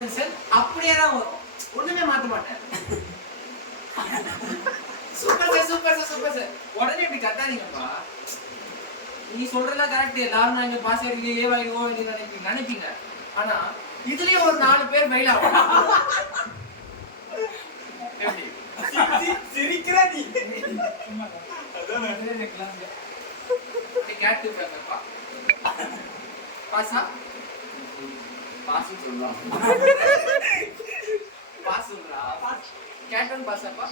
அப்படியே தான் வரும், ஒண்ணுமே மாத்த மாட்டேன். Super sir, super sir, super sir. உடனே இப்படி கத்தாதீங்கப்பா. நீ சொல்றதெல்லாம் கரெக்ட். எல்லாரும் நான் இங்க பாஸ் ஆயிடுங்க ஏவா ஓ நினைப்பீங்க. ஆனா இதுலயே ஒரு 4 பேர் ஃபெயில் ஆகும். சிரிக்கிறா நீ. கேட்டு பேப்பர்ப்பா. பாஸா? பாஸ் சொல்லலாம். பாஸ் சொல்றா. கேட்டன் பாஸாப்பா?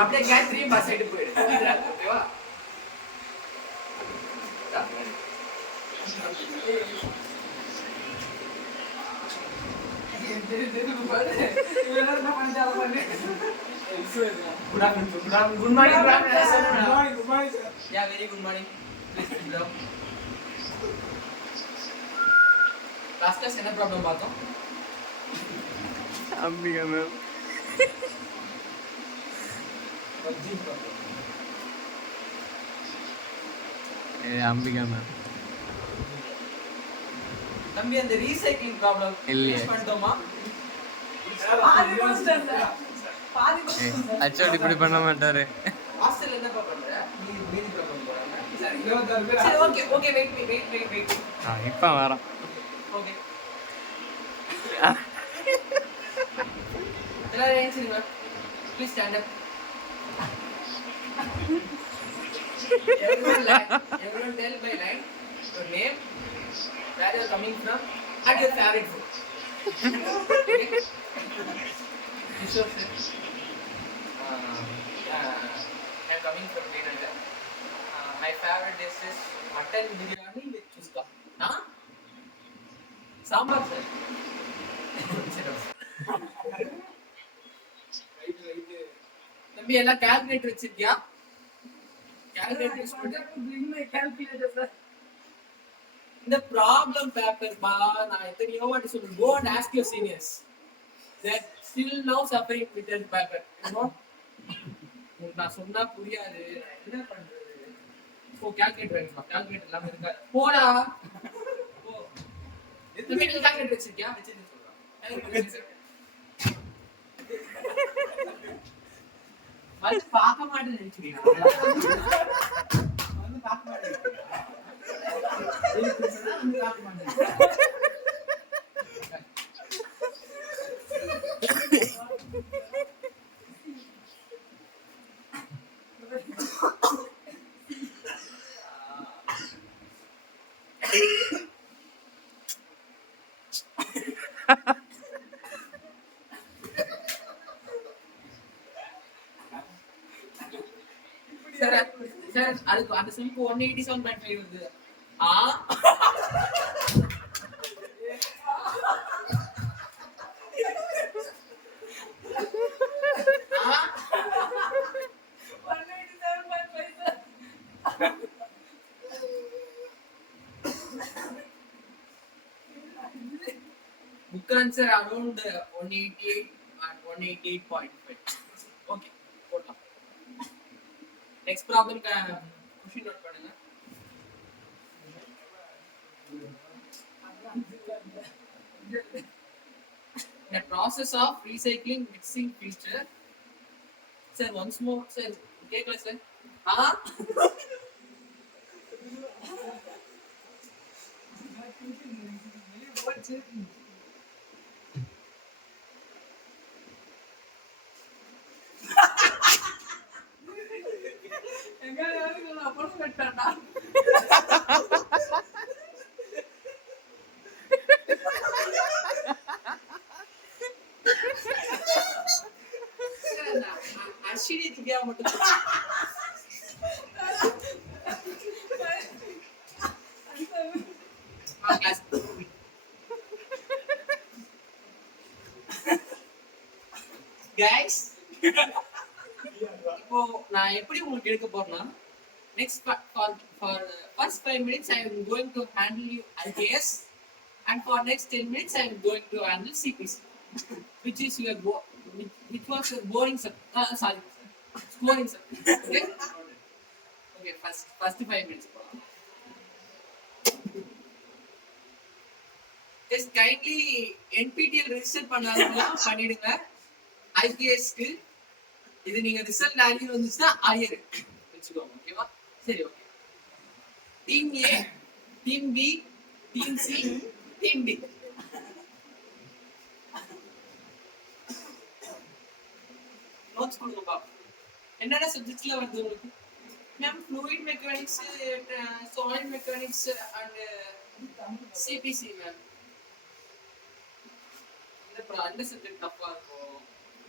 அப்படியே கேட் 3 பாஸ் ஆயிட்டு போயிடு. ஓகேவா? Good morning, sir. Yeah, very good morning. Please sit down. Last class என்ன problem பார்த்தோம்? அம்பிகா மேம். அம்பிகா மேம். தம்பி அந்த ரீசைக்ளிங் ப்ராப்ளம் யூஸ் பண்ணிட்டோமா? அச்சோடி இப்படி பண்ண மாட்டாரு. ஹாஸ்டல்ல என்ன பண்ற? நீ மீதி ப்ராப்ளம் போறாங்க. சரி 26 பேர். சரி ஓகே ஓகே வெயிட். இப்போ வரோம். ஓகே. எல்லாரும் எழுந்திருங்க. Please stand up. Everyone tell by line your name, where you are coming from, and your favorite food. Okay? Kishore sir. I am coming from Srinagar. My favorite dish is mutton biryani with chuska. Huh? Sambar sir. தம்பி எல்லாம் calculator வச்சிருக்கியா? Calculator use பண்ணு. bring my calculator sir. இந்த problem paper பா நான் எத்தனையோ வாட்டி சொல்றேன். Go and ask your seniors. They still now suffering with that paper. You know? நான் சொன்னா புரியாது. நான் என்ன பண்றது? ஓ கால்குலேட்டர் வேணுமா? கால்குலேட்டர் இல்லாம இருக்கா? போடா. போ. இந்த வீட்ல கால்குலேட்டர் வச்சிருக்கியா? வச்சிருக்கேன்னு சொல்றேன். வந்து பார்க்க மாட்டேன்னு நினைச்சுக்கிறீங்க. வந்து பார்க்க மாட்டேன். வந்து பார்க்க மாட்டேன். சார் அதுக்கு அந்த சிம்பு 187.5 வருது. ஆ book answer around 188 and 188.5. Okay, போடலாம். நெக்ஸ்ட் ப்ராப்ளம் क्वेश्चन நோட் பண்ணுங்க. The process of recycling mixing feature. Sir, once more, sir. கேக்கல sir. அர்ஷினி திவ்யா மட்டும் கைஸ் இப்போ நான் எப்படி உங்களுக்கு எடுக்க போறேன்னா next for first 5 minutes I am going to handle you IAS and for next 10 minutes I am going to handle CPC which is your which was your boring sorry scoring subject. Okay first 5 minutes just kindly NPTEL register பண்ணாதவங்களாம் பண்ணிடுங்க. IPSக்கு இது நீங்க result ஆகி வந்துச்சுன்னா ஆயிரு வச்சுக்கோங்க. ஓகேவா? சரி okay. Team A, team B, team C, team D. Notes கொடுங்கப்பா. என்னென்ன சப்ஜெக்ட்ஸ்ல வருது உங்களுக்கு? Ma'am fluid mechanics, solid mechanics and CPC ma'am. இந்த சப்ஜெக்ட் தப்பா இருக்கும்.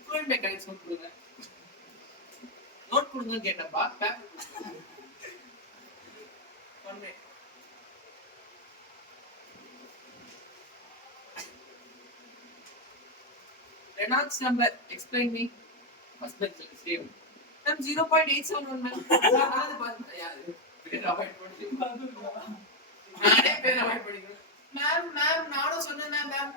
ஃப்ளூயிட் மெக்கானிக்ஸ் நோட் கொடுங்க. நோட் கொடுங்க கேட்டப்பா. பேப்பர் ஒண்ணே. Reynolds number. Explain me. First bench. Same. Ma'am 0.871 ma'am. நானே பேர் அவாய்ட் பண்ணிக்கிறேன். மேம் நானும் சொன்னேன் ma'am.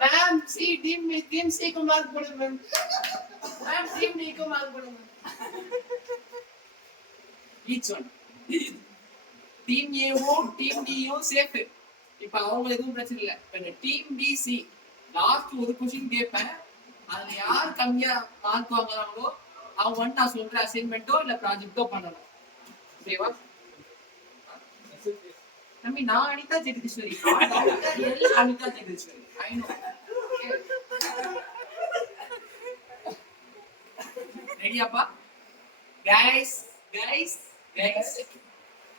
Ma'am C team C க்கு மார்க் போடுங்க மேம். மேம் டீம் டி க்கு மார்க் போடுங்க. Each one. டீம் ஏவும் டீம் டியும் சேஃப். இப்ப அவங்க எதுவும் பிரச்சனை இல்ல. இப்ப டீம் பிசி லாஸ்ட் ஒரு क्वेश्चन கேட்பேன். அதுல யார் கம்மியா மார்க் வாங்குறாங்களோ அவங்க வந்து நான் சொல்ற அசைன்மென்ட்டோ இல்ல ப்ராஜெக்ட்டோ பண்ணணும். ஓகேவா? தம்பி நான் அனிதா ஜெகதீஸ்வரி. அனிதா ஜெகதீஸ்வரி. I know. ரெடியாப்பா? Guys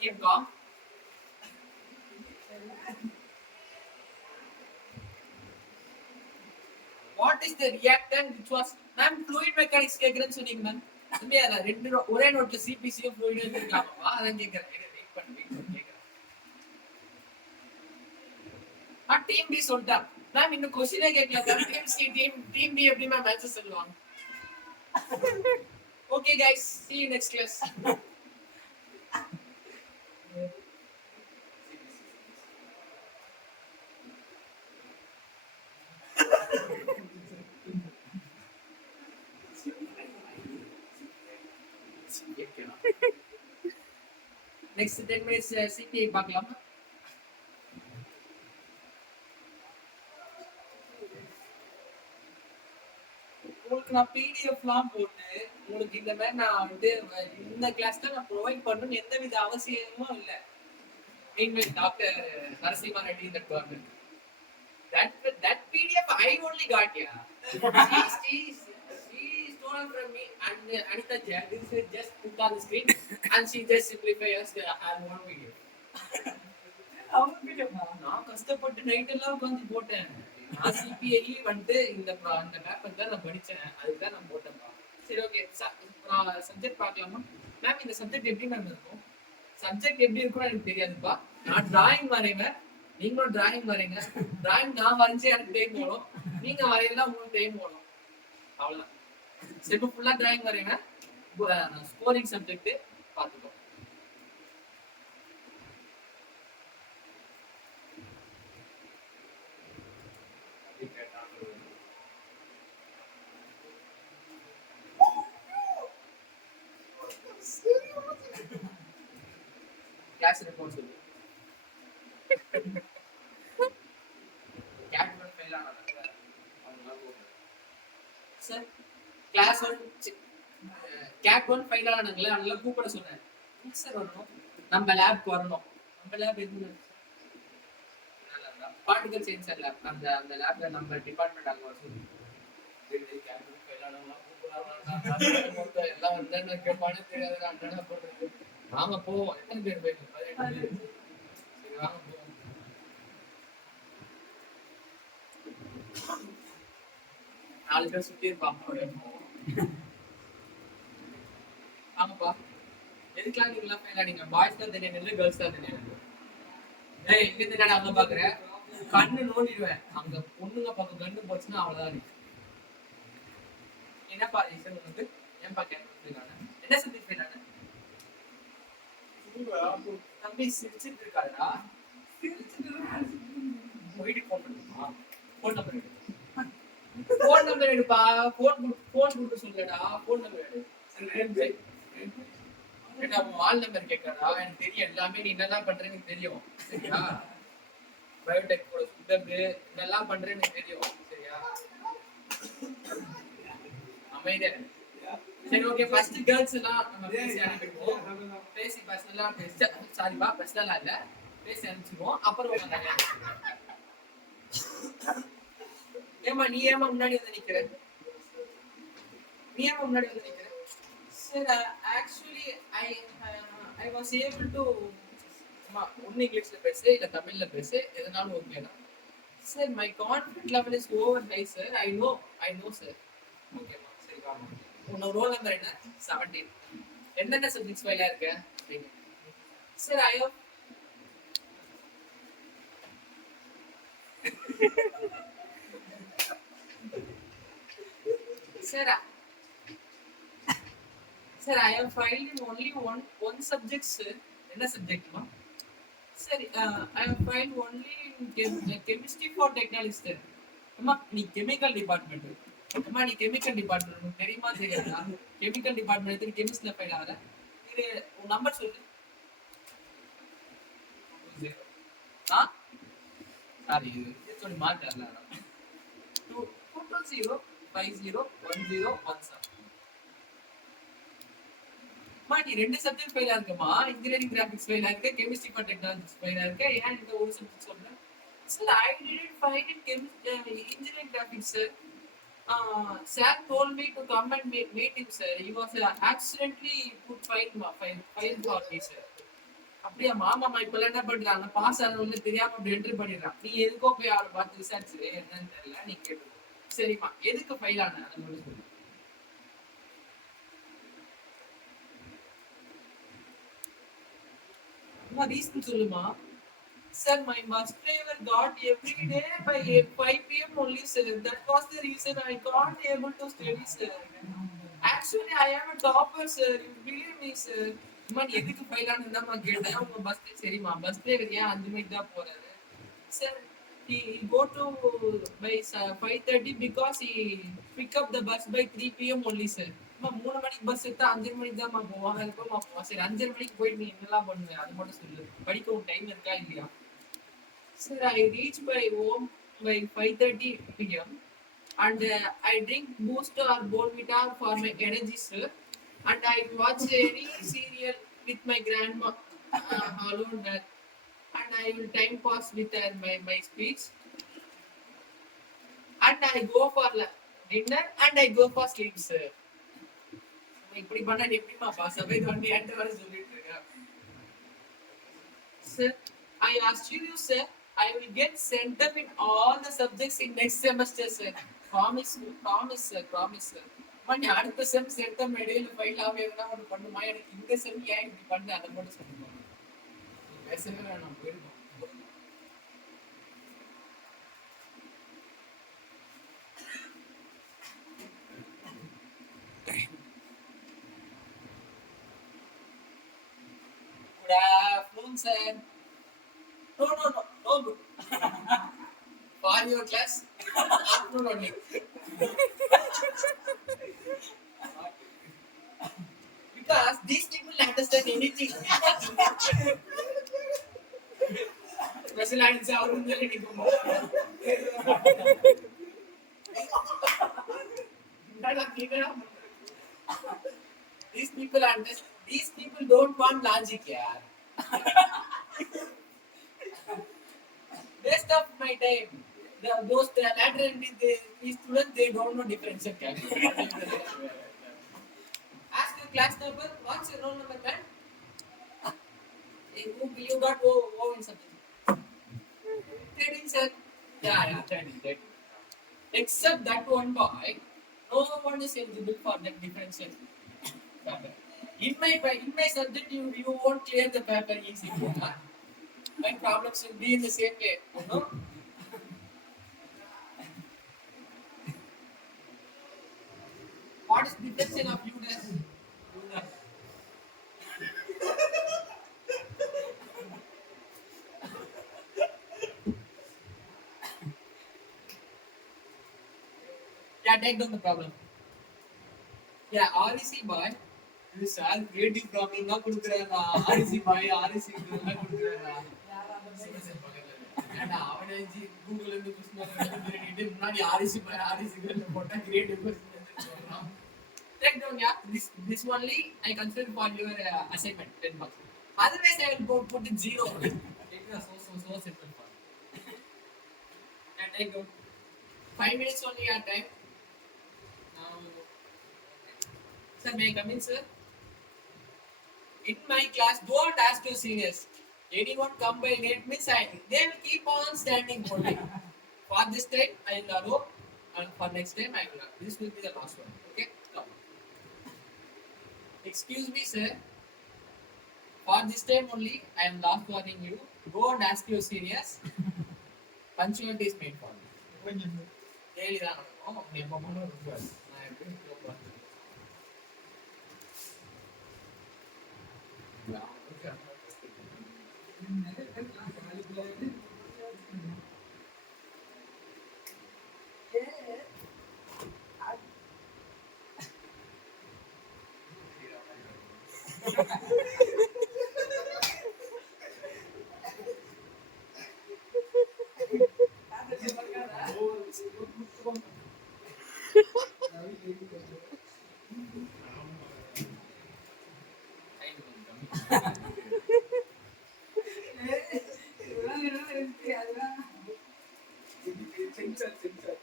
keep calm. What is the reactant which was ma'am fluid mechanics கேக்குறேன்னு சொன்னீங்க மேம். தம்பி அத ரெண்டு ஒரே நோட்ல சிபிசியும் fluid எடுத்துக்கலாமா? அதான் கேக்குறேன். வெயிட் பண்ணி கேக்குறேன். டீம் டி சொல்லிட்டா. மேம் இன்னும் क्वेश्चनே கேட்கல. டீம் சி டீம் டி எப்படி மேம் ஆன்சர் சொல்லுவாங்க? Okay guys, see you next class. Next 10 minutes CPI பார்க்கலாம். உங்களுக்கு நான் பிடிஎஃப்லாம் போட்டு உங்களுக்கு இந்த மாதிரி நான் வந்து இந்த கிளாஸ்ல நான் ப்ரொவைட் பண்ணணும்னு எந்தவித அவசியமும் இல்லை. Meanwhile doctor Narasimha Reddy that government. That PDF I only got yeah. She stolen from me and Anita Jagdish just put on the screen and she just simplifies her one video. நான் கஷ்டப்பட்டு நைட் எல்லாம் உட்காந்து போட்டேன். நான் சிபிஐ வந்து இந்த paper தான் நான் படிச்சேன். அதுக்கு தான் நான் போட்டேன்ப்பா. சரி ஓகே சப்ஜெக்ட் பார்க்கலாமா? மேம் இந்த சப்ஜெக்ட் எப்படி மேம் இருக்கும்? சப்ஜெக்ட் எப்படி இருக்கும்னு எனக்கு தெரியாதுப்பா. நான் டிராயிங் வரைவேன், நீங்களும் டிராயிங் வரைங்க. டிராயிங் நான் வரைஞ்சே எனக்கு டைம் போடும், நீங்க வரையலாம் உங்களுக்கு டைம் போடும். அவ்வளோதான். ஸ்டெப் ஃபுல்லா டிராயிங் வரைவேன். ஸ்கோரிங் சப்ஜெக்ட் பார்த்துக்கோ. Class report சொல்லு. Cat 1 ஃபெயில் ஆனாங்க. சார் கிளாஸ் 1 Cat 1 ஃபெயில் ஆனாங்கல, அதனால கூப்பிட சொன்னேன். சார் வரணும். நம்ம லேப்க்கு வரணும். நம்ம லேப் எதுல? Particle science lab. அந்த லேப்ல நம்ம டிபார்ட்மென்ட் அங்க வர சொல்லு. Cat 1 ஃபெயில் ஆனாங்க கூப்பிடுறாங்க. எல்லாம் வந்து கேட்பானே தெரியாது. அண்ணா போடுறது. வாங்க போவோம். எத்தனை பேர் போயிருக்கு? 18 பேர். சரி வாங்க போவோம். நாலு பேர் சுத்தி இருப்பாங்க. ஆமாப்பா. எதுக்கெல்லாம் நீங்க ஃபெயில் ஆனீங்க? பாய்ஸ் தான் தெரியும் இல்லை, கேர்ள்ஸ் தான் தெரியும். ஏய் இங்க இருந்து நான் அங்க பாக்குறேன். கண்ணு நோண்டிடுவேன். அங்க பொண்ணுங்க பக்கம் கண்ணு போச்சுன்னா அவ்வளவுதான். என்னப்பா ரீசன் வந்து ஏன்பா கேட்கறாங்க? என்ன சப்ஜெக்ட் ஃபெயில் ஆன? தம்பி சிரிச்சிட்டு இருக்காடா. போயிட்டு போன் பண்ணுமா? போன் நம்பர் எடு. போன் நம்பர் எடுப்பா. போன் கொடுத்து சொல்லுடா. போன் நம்பர் எடு. ஏன்னா உன் ஆள் நம்பர் கேட்கறா எனக்கு தெரியும் எல்லாமே நீ என்னெல்லாம் பண்றேன்னு எனக்கு தெரியும் சரியா பயோடெக் கூட சுத்தது என்னெல்லாம் பண்றேன்னு எனக்கு தெரியும் சரியா அமைதியா இரு. சரி ஓகே ஃபர்ஸ்ட் கேர்ள்ஸ் எல்லாம் நம்ம பேசி அனுப்பிடுவோம் பேசி பர்சனலா பேசி சாரிப்பா பர்சனலா இல்ல பேசி அனுப்பிச்சிருவோம் அப்புறம் உங்க கல்யாணம் ஏமா நீ ஏமா முன்னாடி வந்து நிக்கிற நீ ஏமா முன்னாடி வந்து நிக்கிற sir actually I I was able to ஒன்னு இங்கிலீஷ்ல பேசு இல்ல தமிழ்ல பேசு எதனாலும் ஓகே தான் sir my confident level is over high sir I know sir ஓகேமா சரி வாமா உன்னோட ரோல் நம்பர் என்ன 17 என்னென்ன சப்ஜெக்ட்ஸ் ஃபைலா இருக்க sir I have sir sir I have failed in only one subject sir என்ன சப்ஜெக்ட்மா சரி I have failed only in chemistry for technology sir அம்மா நீ கெமிக்கல் டிபார்ட்மெண்ட் அம்மா நீ கெமிக்கல் டிபார்ட்மெண்ட் உனக்கு தெரியுமா தெரியாதா கெமிக்கல் டிபார்ட்மெண்ட் எடுத்து கெமிஸ்ட்ல ஃபைல் ஆகல இது உன் நம்பர் சொல்லு ஆ சாரி இது சொல்லி மார்க் வரல 220 501017 மா நீ ரெண்டு சப்ஜெக்ட் ஃபெயிலா இருக்கமா இன்ஜினியரிங் கிராபிக்ஸ் ஃபெயிலா இருக்க கெமிஸ்ட்ரி ஃபார் டெக்னாலஜிஸ் ஃபெயிலா இருக்க ஏன் இந்த ஒரு சப்ஜெக்ட் சொல்றேன் sir I didn't find in engineering graphics sir told me to come and meet him sir he was accidentally put file for me sir அப்படியே மாமா இப்ப என்ன பண்றாங்க பாஸ் ஆனவங்க தெரியாம அப்படி என்ட்ரி பண்ணிடுறான் நீ எதுக்கோ போய் அவளை பார்த்து விசாரிச்சு என்னன்னு தெரியல நீ கேட்டு சரிம்மா எதுக்கு ஃபைல் ஆன அது மட்டும் சொல்லு ரீசன் சொல்லுமா sir my bus driver got every day by 5 p.m. only sir that was the reason I can't able to study sir actually I am a topper sir you believe me sir man எதுக்கு file ஆனதுமா கேட்டேன் உங்க bus சரிமா bus driver ஏன் 5 மணிக்கு தான் போறாரு sir he go to by 5:30 because he pick up the bus by 3 p.m. only sir 3 மணிக்கு bus எடுத்தா 5 மணிக்கு தான் போவாங்க எப்பமா போவா சரி 5 மணிக்கு போய் நீ என்னலாம் பண்ணுவ அது மட்டும் சொல்லு படிக்க ஒரு டைம் இருக்கா இல்லையா sir I reach by home by 5:30 p.m. and I drink boost or Bonvita for my energy sir and I watch any serial with my grandma alone and I will time pass with her my speech and I go for dinner and I go for sleep sir இப்படி பண்ணா எப்படிமா pass அவே வந்து என்கிட்ட வர சொல்லிட்டு இருக்க sir I asked you sir I will get center in all the subjects in next semester sir promise sir மணி அடுத்த செம் centum இடையில ஃபைல் ஆவே எதனா ஒன்று பண்ணுமா எனக்கு இந்த செம் ஏன் இப்படி பண்ண அதை மட்டும் சொல்லுங்க பேசவே வேணாம் போயிருக்கோம் Good afternoon, sir. No good. For your class, afternoon only. Because these people understand anything. Special lines are only These people don't want logic, yeah. Waste of my time. Those latter these students they don't know differential calculus. Ask your class number. What's your roll number, man? You got O in something. 13, sir. Yeah, 13. Except that one boy, no one is eligible for that differential paper. In my subject, you won't clear the paper easily. My problems will be in the same way, you know. What is the difference of you guys? Yeah, take down the problem. Yeah, REC boy. இது sir creative problem தான் கொடுக்குறாரா, RC பாய் RC தான் கொடுக்குறாரா. ஏன்டா அவனே கூகுள்ல இருந்து question முன்னாடி RC பாய் RC போட்டா creative question சொல்றான். Take down, yeah. This only I consider for your assignment 10 marks. Otherwise, I will put it 0. It is so simple for me. And take down 5 minutes only your time. Now, sir, may I come in, sir? In my class, don't ask your seniors. Anyone come by late means they will keep on standing only. For this time, I will allow, and for next time, I will allow. This will be the last one. Okay? Come. Excuse me, sir. For this time only, I am last warning you. Go and ask your seniors. Punctuality is made for me. Daily தான் நடக்கும். நீ எப்போ போனாலும் இருக்காது. நான் எப்படி பார்த்து.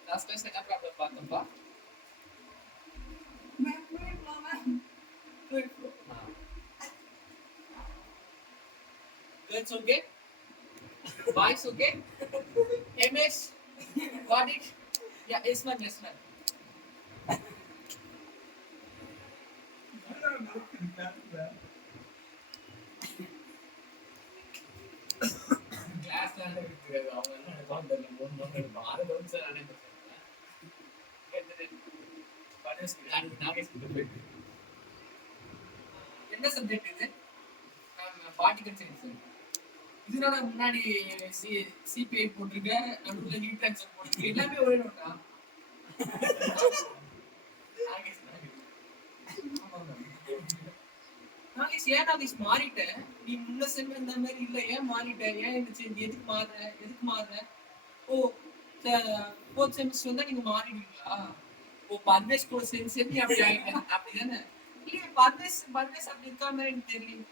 Last class என்ன problem பார்த்தோம்பா? Girls okay? Boys okay? MS? Got it? Yeah, yes ma'am, yes ma'am. Class ல இருக்கு அவங்க என்ன அக்கவுண்ட் பண்ணி போன்னு பாரு டவுட் சார் அனே என்ன சப்ஜெக்ட் இது? Particle science. இதனால முன்னாடி சிபிஐ போட்டிருக்கேன், நடுவுல ஹீட் ட்ரான்ஸ்ஃபர் போட்டிருக்கேன், எல்லாமே ஒரே நோட்டா? நாகேஷ், ஏன் நாகேஷ் மாறிட்டேன்? நீ முன்ன செம்ம இந்த மாதிரி இல்ல, ஏன் மாறிட்ட? ஏன் இருந்துச்சு? எதுக்கு மாறுற? ஓ, ஃபோர்த் செமஸ்டர் வந்தா நீங்க மாறிடுவீங்களா? ஓ, பர்வேஸ் கூட சேர்ந்து நீ அப்படி ஆயிட்டேன், அப்படிதானே? இல்லையே, பர்வேஸ் அப்படி இருக்கா மாதிரி எனக்கு தெரியல.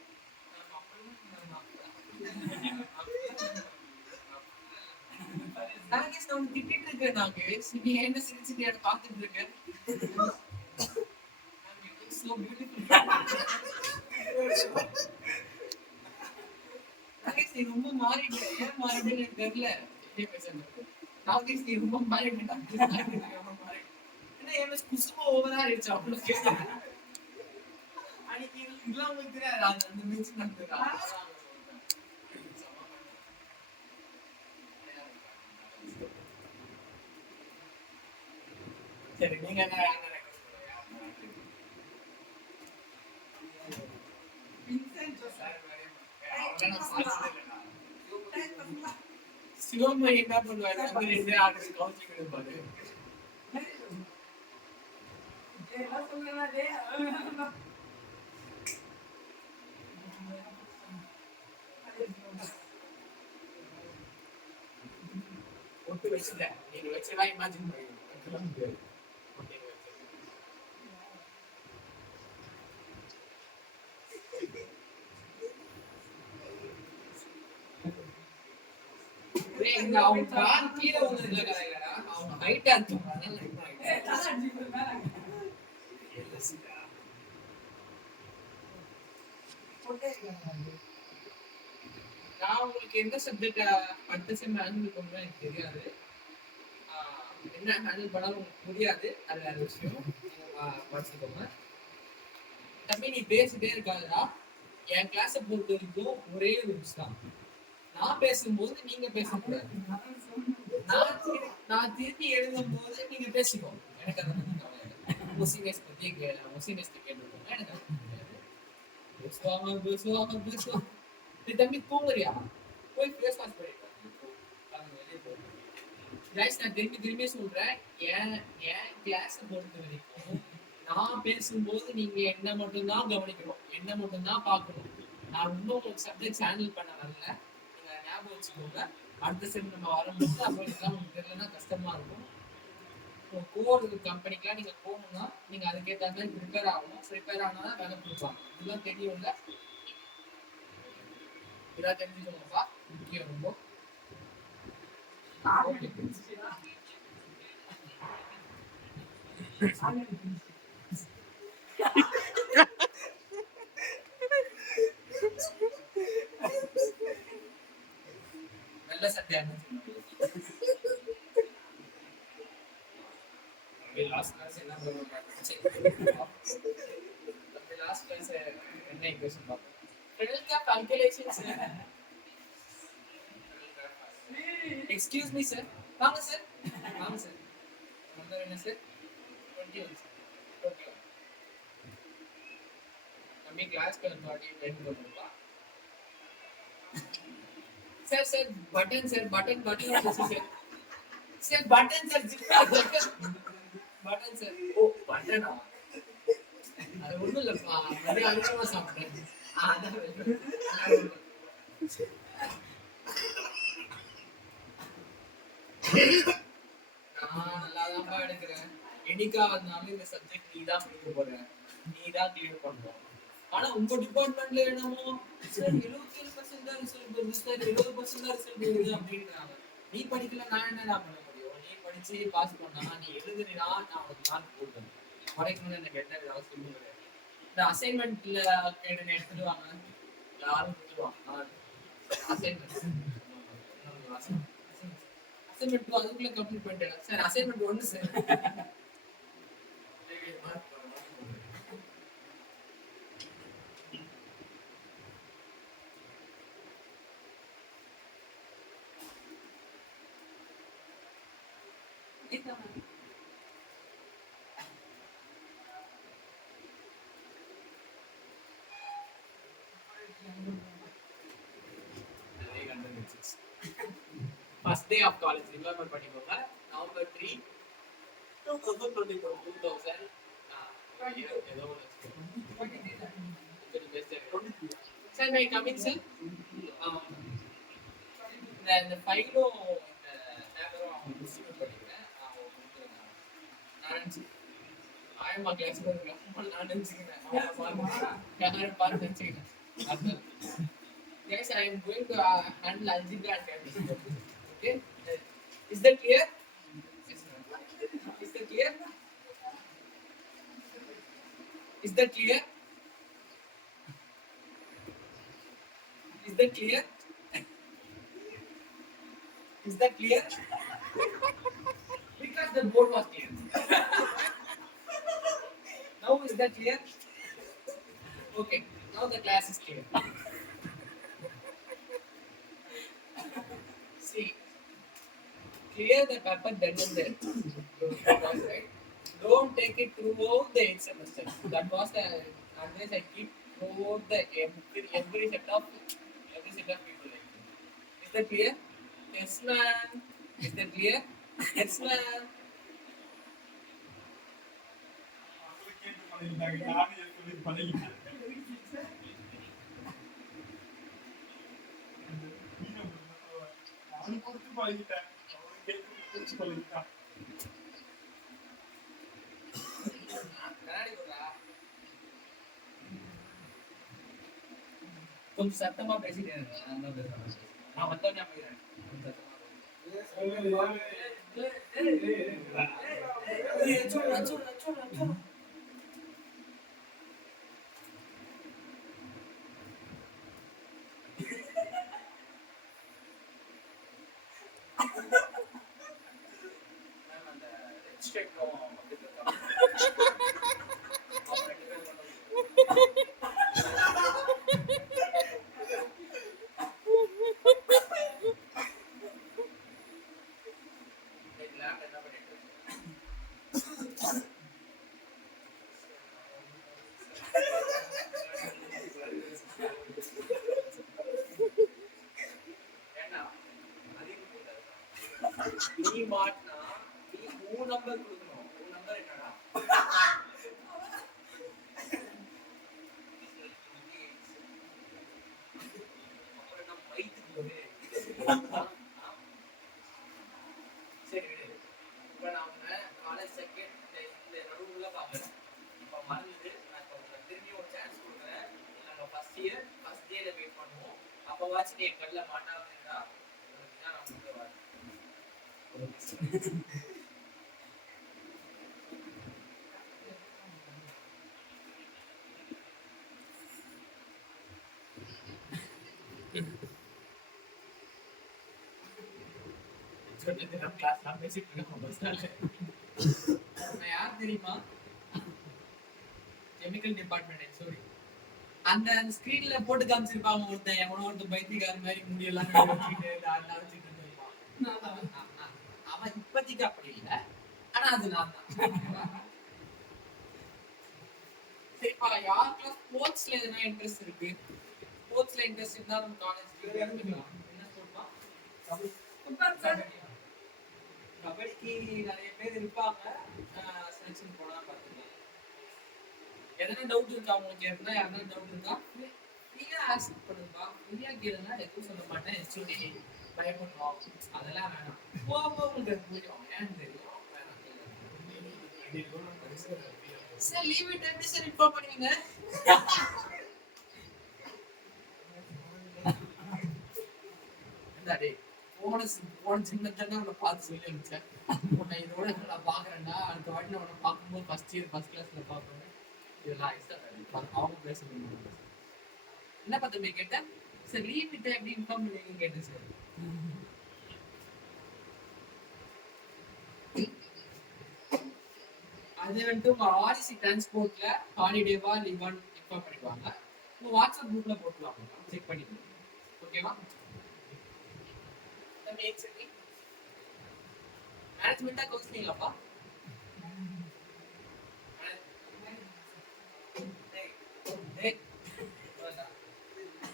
நாகேஷ், நான் உனக்கு திட்டிட்டு இருக்கேன் நாகேஷ், நீ என்ன சிரிச்சுட்டு என்ன பார்த்துட்டு இருக்க? So beautiful. நாகேஷ், நீ ரொம்ப மாறிட்ட. ஏன் மாறிட்டேன்னு எனக்கு தெரியல. நாகேஷ், நீ ரொம்ப மாறிட்ட. என்ன எம்எஸ் குசுமா ஓவரா ஆயிடுச்சு அவ்வளவு கேட்டேன். அன்னைக்கு இதெல்லாம் உங்களுக்கு அந்த மியூசிக் நடந்துடா. சரி, நீங்க என்ன சிவமணி என்ன பண்ணுவாரு? ரெண்டு ஆர்டிஸ்ட் கவுன்சிலிங் எடுப்பாரு. ஒட்டு வச்சுட்டேன், நீங்க வச்சதா இமேஜின் பண்ணுங்க. அவங்க கால் கீழே வந்ததுல கதைடா, அவங்க ஹைட்டா இருக்காங்க. நான் உங்களுக்கு எந்த சப்ஜெக்ட் அடுத்த செம் ஹேண்டில் பண்ணுவேன் எனக்கு தெரியாது. என்ன ஹேண்டில் பண்ணாலும் உங்களுக்கு புரியாது, அது வேற விஷயம். படிச்சுக்கோங்க தம்பி. நீ பேசிட்டே இருக்காதா. என் கிளாஸை பொறுத்த வரைக்கும் ஒரே ரூல்ஸ் தான். நான் பேசும்போது நீங்க பேசக்கூடாது. நான் திருப்பி எழுதும் போது நீங்க பேசிக்கோ. எனக்கு அதை பத்தி கவலை இல்லை. முசினேஸ் பத்தி கேட்டுருக்கோங்க. எனக்கு அதை பேசுவாங்க. நீ தம்பி தூங்குறியா? போய் ஃபேஸ் வாஷ் பண்ணிட்டு நான் திரும்பி சொல்றேன். என் கிளாஸை பொறுத்த வரைக்கும் நான் பேசும்போது நீங்க என்ன மட்டும்தான் கவனிக்கணும், என்ன மட்டும்தான் பார்க்கணும். நான் இன்னும் சப்ஜெக்ட் ஹேண்டில் பண்ண வரல. நீங்க ஞாபகம் வச்சுக்கோங்க. அடுத்த செம் நம்ம வரும்போது அப்போ இதெல்லாம் உங்களுக்கு தெரியலன்னா கஷ்டமா இருக்கும். கோர் கம்பெனிக்கெல்லாம் நீங்க போகணும்னா நீங்க அதுக்கேற்ற மாதிரி ப்ரிப்பேர் ஆகணும். ப்ரிப்பேர் ஆனால் தான் வேலை கொடுப்பாங்க. இதெல்லாம் தெரியும்ல, இதெல்லாம் தெரிஞ்சுக்கோங்கப்பா, முக்கியம் ரொம்ப. ஓகே, நல்ல சட்டையா லாஸ்ட் கிளாஸ் என்ன லாஸ்ட் கிளாஸ் என்ன ஈக்குவேஷன் பார்த்தோம்? Cradle cap calculations. Excuse me sir. வாங்க சார், வாங்க சார். நம்பர் என்ன சார்? 21 சார். ஓகே, நம்ம கிளாஸ் கார்டு வெயிட் பண்ணுப்பா. Sir sir button sir, button sir. Sir button sir, button sir. ஓ பட்டனா? அது ஒண்ணும் இல்லப்பா, நிறைய அழுத்தமா சாப்பிட்டேன். அதான் நான் நல்லாதான்ப்பா எடுக்கிறேன். என்னைக்கா வந்தாலும் இந்த சப்ஜெக்ட் நீ தான் படிக்க போற, நீ தான் கிளியர் பண்ணணும். ஆனா உங்க டிபார்ட்மெண்ட்ல என்னமோ சார் 77% தான் ரிசல்ட் வருது சார், 70% தான் ரிசல்ட் வருது அப்படின்றாங்க. நீ படிக்கல, நான் என்ன பண்ண முடியும்? நீ படிச்சு பாஸ் பண்ணா, நீ எழுதுனா நான் உனக்கு மார்க் போடுவேன். குறைக்கணும்னு எனக்கு எந்த அவசியமும் கிடையாது. இந்த அசைன்மெண்ட்ல கேட்டு எடுத்துட்டு வாங்க, யாரும் கொடுத்துருவாங்க. அசைன்மெண்ட் அசைன்மெண்ட் 2 அதுக்குள்ள கம்ப்ளீட் பண்ணிட்டேன் sir. Assignment 1 sir. First day of college, remember பண்ணிக்கோங்க. November 3, 2000. ஏதோ sir may I come in sir? இந்த ஃபைலும் இந்த டேபரும் டிஸ்ட்ரிபியூட் பண்ணிக்கிறேன். நான் நினச்சி ஆயம்மா கிளாஸ் நான் நினச்சிக்கிறேன். யாரும் பார்த்து நினச்சிக்கிறேன். Yes, I am going to handle algebra and calculus. Okay? Is that clear? Yes, is that clear? Is that clear? Is that clear? Is that clear? Because the board was clear. Now is that clear? Okay. Now the class is clear. See, clear the paper then and there. Right? Don't take it throughout the 8 semester. That was the advice I keep throughout the every set of people. Is that clear? Yes, ma'am. Is that clear? Yes, ma'am. கொஞ்சம் சத்தமா பேசிட்டேன். நான் வந்தோடனே அமைகிறேன். நீ மாட்டினா நீ 3 number கொடுக்கணும். 3 number என்னடா? சரி விடு. இப்ப நான் உன்னை காலேஜ் செகண்ட் இந்த நடுவுல பாக்குறேன். இப்ப மறந்துது. நான் இப்ப உனக்கு திரும்பி ஒரு சான்ஸ் கொடுக்குறேன். நம்ம ஃபர்ஸ்ட் டேல வெயிட் பண்ணுவோம். அப்பவாச்சும் நீ என் கண்ணில் மாட்டாம இருந்தா உனக்கு தான் நான் கொடுக்குறேன். யார் தெரியுமா? Chemical department sorry. அந்த ஸ்கிரீன்ல போட்டு காமிச்சிருப்பாங்க ஒருத்தன் எவனோ ஒருத்தன் பைத்தியக்கார மாதிரி முடியெல்லாம் வச்சுட்டு இருப்பான். அவன் இப்போதைக்கு அப்படி இல்லை, ஆனா அது நான் தான். சரிப்பா, யாருக்கெல்லாம் ஸ்போர்ட்ஸ்ல எதுனா இன்ட்ரெஸ்ட் இருக்கு? ஸ்போர்ட்ஸ்ல இன்ட்ரெஸ்ட் இருந்தா நம்ம காலேஜ்ல எடுத்துக்கலாம். என்ன ஸ்போர்ட்பா? கபடிக்கு நிறைய பேர் இருப்பாங்க. செலக்ஷன் போனா பார்த்துக்கலாம். எதனா டவுட் இருக்கா உங்களுக்கு? இருந்தா யாருன்னா டவுட் இருக்கா? ஃப்ரீயா ஆக்செப்ட் பண்ணுப்பா. ஃப்ரீயா கேளுங்க, எதுவும் சொல்ல மாட்டேன். ஹெச்ஓடி பயப்படுவோம், அதெல்லாம் வேணாம். உங்களுக்கு புரியும், ஏன்னு தெரியும். சார் லீவ் விட்டு எப்படி சார் இன்ஃபார்ம் பண்ணுவீங்க? என்ன டேய், போன சின்னதானே உன்னை பார்த்து சொல்லி அனுப்பிச்சேன். உன்னை இதோட நான் பார்க்குறேன்னா அடுத்த வாட்டி நான் உன்னை பார்க்கும்போது ஃபர்ஸ்ட் கிளாஸ்ல பார்க்குறேன். இதெல்லாம் அவங்க பேச என்ன பார்த்து கேட்டேன். சார் லீவ் விட்டு எப்படி இன்ஃபார்ம் பண்ணுவீங்கன்னு கேட்டேன் சார். அது வந்துட்டு உங்க ஆர்சி டிரான்ஸ்போர்ட்ல ஹாலிடேவா லீவான்னு இன்ஃபார்ம் பண்ணிடுவாங்க. உங்க வாட்ஸ்அப் குரூப்ல போட்டுருவாங்க, செக் பண்ணிக்கணும். ஓகேவா? மேனேஜ்மெண்டா கவுன்சிலிங்காப்பா?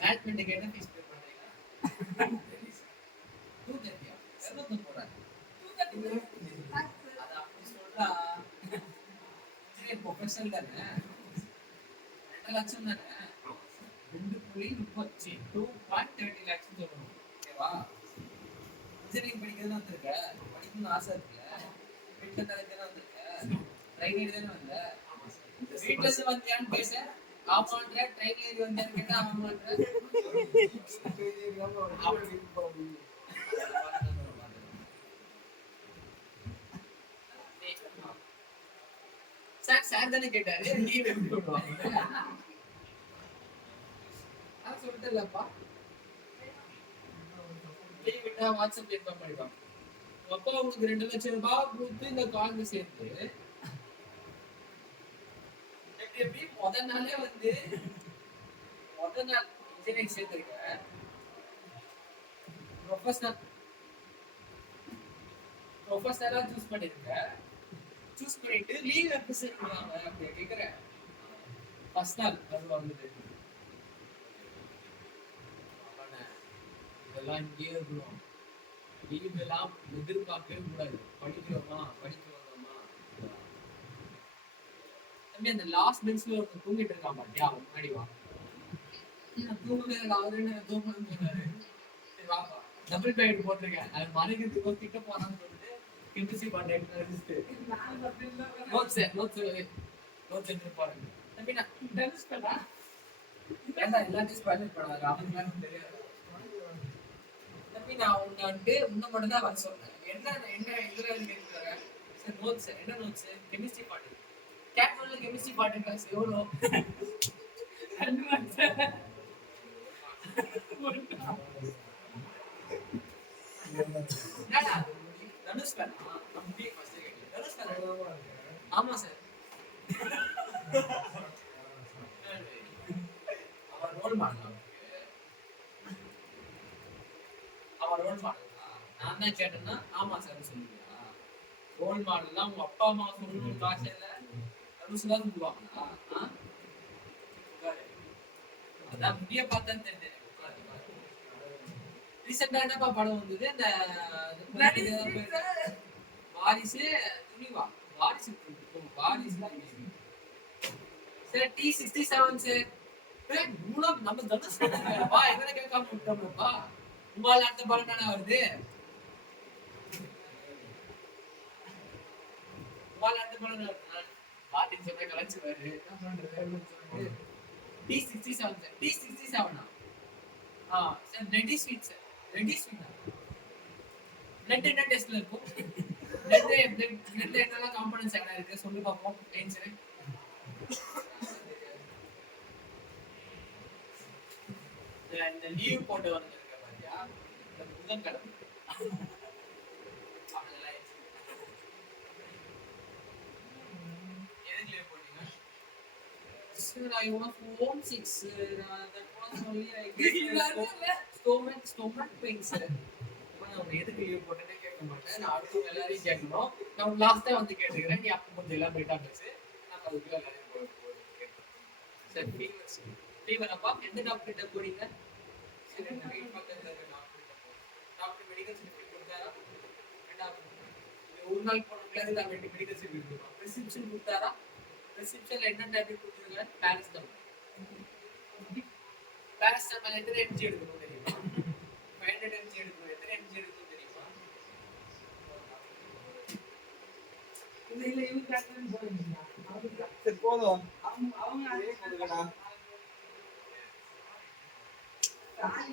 மேனேஜ்மெண்ட் என்ன ஃபீஸ் பே பண்றீங்க? 230 230 போறாங்க. 230 அது அப்படி சொல்றா. ப்ரொஃபஷனல் தானே, 2 லட்சம் தானே, 2.30 lakhs சொல்லணும். ஓகேவா? இன்ஜினியரிங் படிக்கிறதுன்னு வந்திருக்க, படிக்கணும்னு ஆசை இருக்குல்ல, வீட்டில் தலைக்கு வந்திருக்க, ட்ரெயின் ஏறி தானே வந்த. வீட்டுல இருந்து வந்தியான்னு பேச ஆமான்ற, ட்ரெயின் ஏறி வந்தியான்னு கேட்டா ஆமான்ற. சார் தானே கேட்டாரு லீவ் எப்படி விடுவாங்க. நான் சொல்லிட்டேன்லப்பா, லீவ் விட்டா வாட்ஸ்அப் இன்ஃபார்ம் பண்ணிடுவாங்க. அப்பா உங்களுக்கு 2 லட்சம் ரூபாய் கொடுத்து இந்த காலேஜ் சேர்த்து எப்படி முதல் நாளே வந்து முதல் நாள் இன்ஜினியரிங் சேர்த்துருக்க. ப்ரொஃபஸரா சூஸ் பண்ணிருக்க. சூஸ் பண்ணிட்டு லீவ் எப்போ சார் விடுவாங்க அப்படி கேட்குறேன். ஃபர்ஸ்ட் நாள் அது வந்தது. இதெல்லாம் இங்கேயே இருக்கணும், லீவ் எல்லாம் எதிர்பார்க்கவே கூடாது. படிக்கிறோமா தம்பி, அந்த லாஸ்ட் பெஞ்ச்ல ஒருத்தர் தூங்கிட்டு இருக்கான் பாட்டியா, முன்னாடி வா. தூங்குன்னு சொன்னாரு. சரி வாப்பா, டபுள் பெட் போட்டிருக்கேன், அது மறைக்கிறதுக்கு ஒரு திட்ட போறான்னு சொல்லிட்டு கிம்சி கான்டாக்ட் நோட்ஸ் எடுத்து போறேன். தம்பி நான் டென்ஸ் பண்ணா ஏன்டா எல்லாத்தையும் ஸ்பாயில் பண்ணாரு, அவனுக்கு தெரியாது. தம்பி நான் உன்னை வந்துட்டு முன்ன மட்டும் தான் வர சொன்னேன். என்ன இதுல இருக்கிற சார் நோட்ஸ், என்ன நோட்ஸ்? கெமிஸ்ட்ரி பாட்டு, கேப்டன்ல கெமிஸ்ட்ரி பாட்டு கிளாஸ் எவ்வளோ? ஆமா சார், அவர் ரோல் மாடல். நான் தான் கேட்டேன்னா ஆமா சார் சொல்லுவா. ரோல் மாடல்லாம் உங்க அப்பா அம்மா சொல்லணும் காசு இல்ல, தான் சொல்லுவாங்களா? அதான் முடிய பார்த்தா தெரிஞ்சேன். ரீசெண்டா என்னப்பா படம் வந்தது? இந்த வாரிசு துணிவா? வாரிசு சார் T67 சார். நம்ம தனுஷ் எங்கன கேட்காம விட்டோம்ப்பா. உங்களால அடுத்த பால் தானே வருது. உங்களால அடுத்த பால் தானே வருது. பாட்டி சொன்ன கலச்சு வருது. என்ன பண்றது? D67 sir. D67 sir ready sweet sir. Ready sweet. Net என்ன டெஸ்ட்ல இருக்கும்? நெட்ல என்னெல்லாம் காம்பனன்ட்ஸ் என்ன இருக்கு சொல்லி பார்ப்போம். ஆன்சர் இந்த லீவ் போட்டு வந்திருக்க பாத்தியா? இந்த புதன்கிழமை எதுக்கு லீவ் போட்டீங்க? Sir, I was homesick, sir. That was only I get stomach pain, sir. நான் எதுக்கு லீவ் போட்டேன்னு கேட்க மாட்டேன். நான் அடுத்தவங்க எல்லாரையும் கேட்கணும். நான் லாஸ்டா வந்து கேட்டுக்கிறேன். நீ அப்போ கொஞ்சம் எலாபரேட்டா பேசு. நான் அதுக்குள்ள எல்லாரையும் கேட்கிறேன். சார் ஃபீவர் அப்பா எந்த டாக்டர் கிட்ட போறீங்க? சரி இந்த வீட் பக்கத்துல இருக்க டாக்டர் கிட்ட போ. டாக்டர் மெடிக்கல் சர்டிஃபிகேட் கொடுத்தாரா? ரெண்டாவது ஒரு நாள் போனதுல தான் மெடிக்கல் சர்டிஃபிகேட் கொடுப்பாங்க. பிரிஸ்கிரிப்ஷன் கொடுத்தாரா? பிரிஸ்கிரிப்ஷன்ல என்ன டேப்லெட் கொடுத்துருக்காங்க? பாராசிட்டமால். பாராசிட்டமால் எத்தனை mg எடுக்கணும் தெரியுமா? 500 mg எடுக்கணும். எத்தனை mg எடுக்கணும் தெரியுமா? இல்ல இவங்க கேட்கறேன்னு போறீங்களா? சரி போதும். அவங்க கொடுங்கடா. தாலி